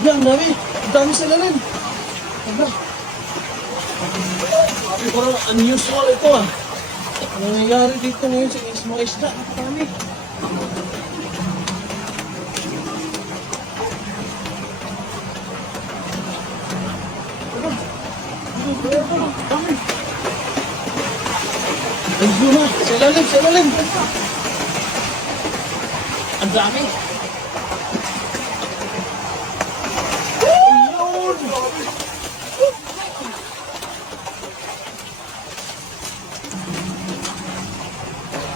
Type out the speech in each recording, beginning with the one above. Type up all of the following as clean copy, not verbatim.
Yan, dami. Dami sila rin. Aba. Sabi ko rin, unusual ito ah. Ano nangyayari dito ngayon sa mga isda? Napakami. Aba. Dami. Ayun na. Sa ilalim, sa ilalim. Ang dami.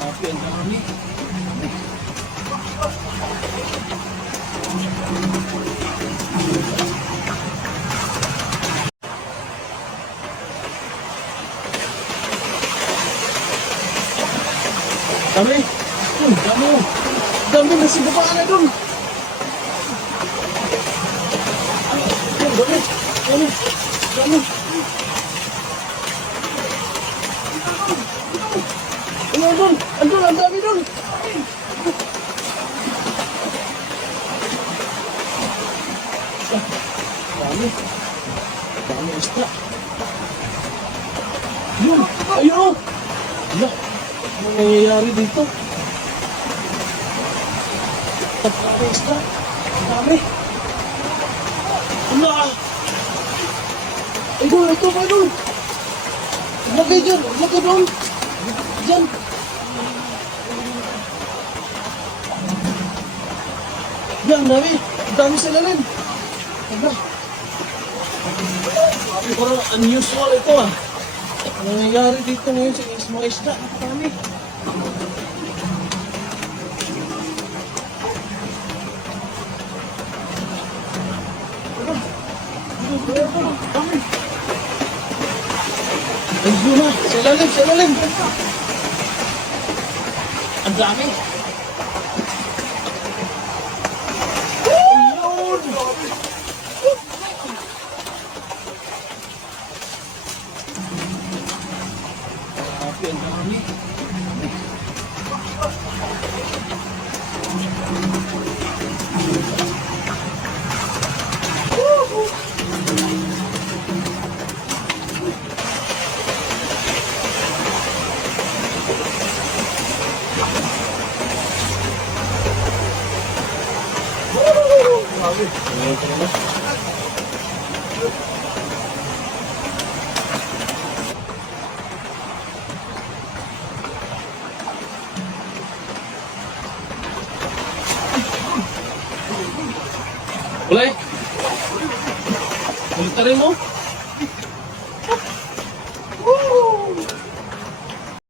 Ang dami. Dami. Dami. Dami na si bapaan na doon. Dami. Dami. Dami. Andun. Andun. Ang dami doon. Dami. Dami isda. Yun. Ayun. Ano nangyayari dito? Dami isda. Dami. Ano? Idol, ito ba idol? Lagay dyan. Lagay doon. Dyan. Yan, dami. Dami sila rin. Aba. Sabi ko rin, unusual ito ah. Ano nangyayari dito ngayon sa mga isda? Napakami. Aba. Dami. Ayun na. Sa ilalim, sa ilalim. Ang dami. Ang dami. Boleh? Boleh tarik mo?